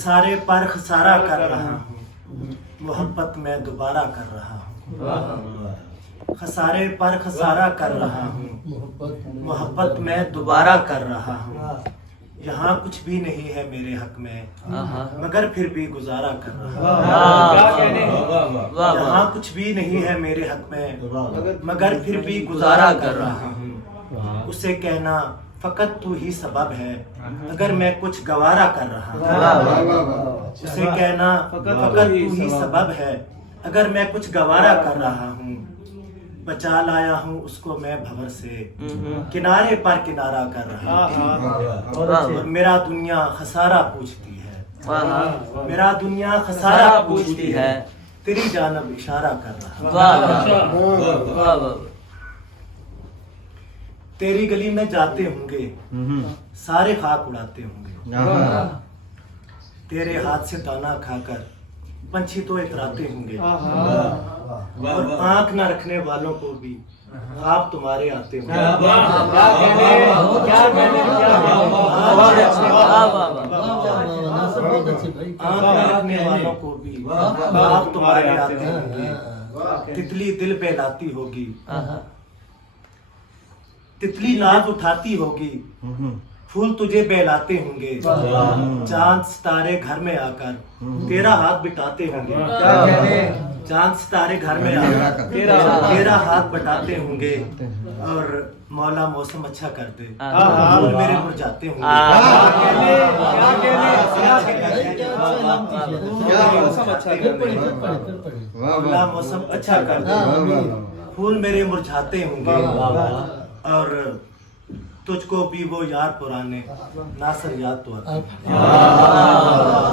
खसारे पर खसारा कर रहा हूँ, मोहब्बत में दोबारा कर रहा हूँ। खसारे पर खसारा कर रहा हूँ, मोहब्बत में दोबारा कर रहा हूँ। यहाँ कुछ भी नहीं है मेरे हक में, मगर फिर भी गुजारा कर रहा हूँ। यहाँ कुछ भी नहीं है मेरे हक में, मगर फिर भी गुजारा कर रहा हूँ। उसे कहना फकत तू ही सबब है, अगर मैं कुछ गवारा कर रहा हूँ। उसे कहना फकत तू ही सबब है, अगर मैं कुछ गवारा कर रहा हूँ। बचा लाया हूँ उसको मैं भंवर से, किनारे पर किनारा कर रहा हूँ। और मेरा दुनिया खसारा पूछती है, मेरा दुनिया खसारा पूछती है, तेरी जानब इशारा कर रहा हूँ। तेरी गली में जाते होंगे, सारे खाक उड़ाते होंगे। तेरे हाथ से दाना खाकर पंछी तो इतराते होंगे। और आंख न रखने वालों को भी ख्वाब तुम्हारे आते होंगे। आंख न रखने वालों को भी ख्वाब तुम्हारे आते होंगे। तितली दिल पे लाती होगी, तितली नाज उठाती होगी, फूल तुझे बहलाते होंगे। चांद सितारे घर में आकर तेरा हाथ बिठाते होंगे। चांद सितारे घर में आकर तेरा हाथ बटाते होंगे। और मौला मौसम अच्छा कर दे, फूल मेरे मुरझाते होंगे। मौला मौसम अच्छा कर दे, फूल मेरे मुरझाते होंगे। और तुझको भी वो यार पुराने नासर याद तो आते हैं।